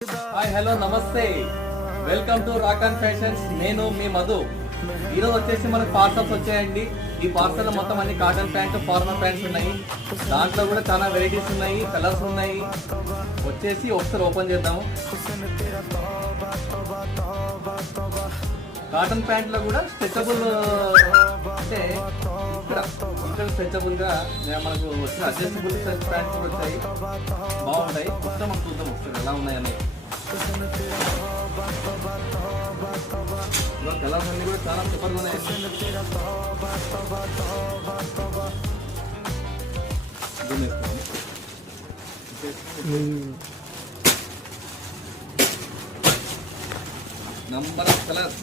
Hi hello నమస్తే, welcome to rock and fashions. నేను మీ మధు. ఈరోజు వచ్చేసి మనకు పార్సల్స్ వచ్చాయండి. ఈ పార్సల్ మొత్తం అన్ని కాటన్ ప్యాంట్, ఫార్మల్ ప్యాంట్స్ ఉన్నాయి. దాంట్లో కూడా చాలా వెరైటీస్ ఉన్నాయి, కలర్స్ ఉన్నాయి. వచ్చేసి ఒకసారి ఓపెన్ చేద్దాము. కాటన్ ప్యాంట్లో కూడా స్ట్రెచబుల్, అంటే ఇక్కడ స్ట్రెచబుల్ గా మనకు వచ్చిన అడ్జస్టబుల్ ప్యాంట్స్ కూడా వచ్చాయి, బాగుంటాయి. మొత్తం మనం చూద్దాం ఒకసారి ఎలా ఉన్నాయని. కలర్స్ అన్ని కూడా చాలా సూపర్గా ఉన్నాయి. Number of colours